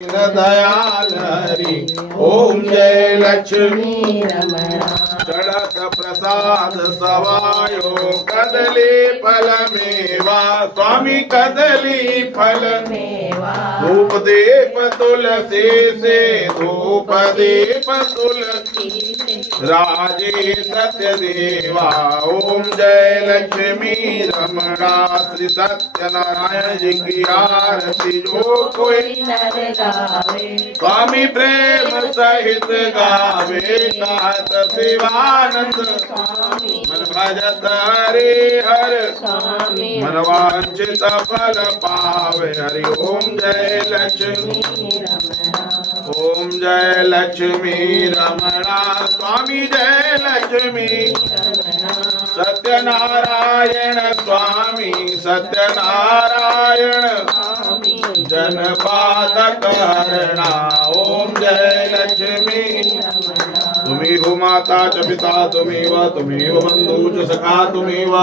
दयाल हरी ओम जय लक्ष्मी रमणा चढ़त प्रसाद सवायो कदली फल मेवा स्वामी कदली फल मेवा धूप दीप तुलसी से धूप दीप तुलसी राजे सत्य देवा ओम जय लक्ष्मी रमणा श्री सत्यनारायण जी की आरती जो कोई नर गावे स्वामी प्रेम सहित गावे कहत शिवानंद स्वामी मन भजत हरि हर स्वामी मन वांछित फल पावे हरि ओम जय लक्ष्मी रमणा ओम जय लक्ष्मी रमणा स्वामी जय लक्ष्मी सत्यनारायण स्वामी सत्यनारायण जनपातक हरणा ओम जय लक्ष्मी तुम्ही हो माता च पिता तुम्ही व बंधू च सखा तुम्ही व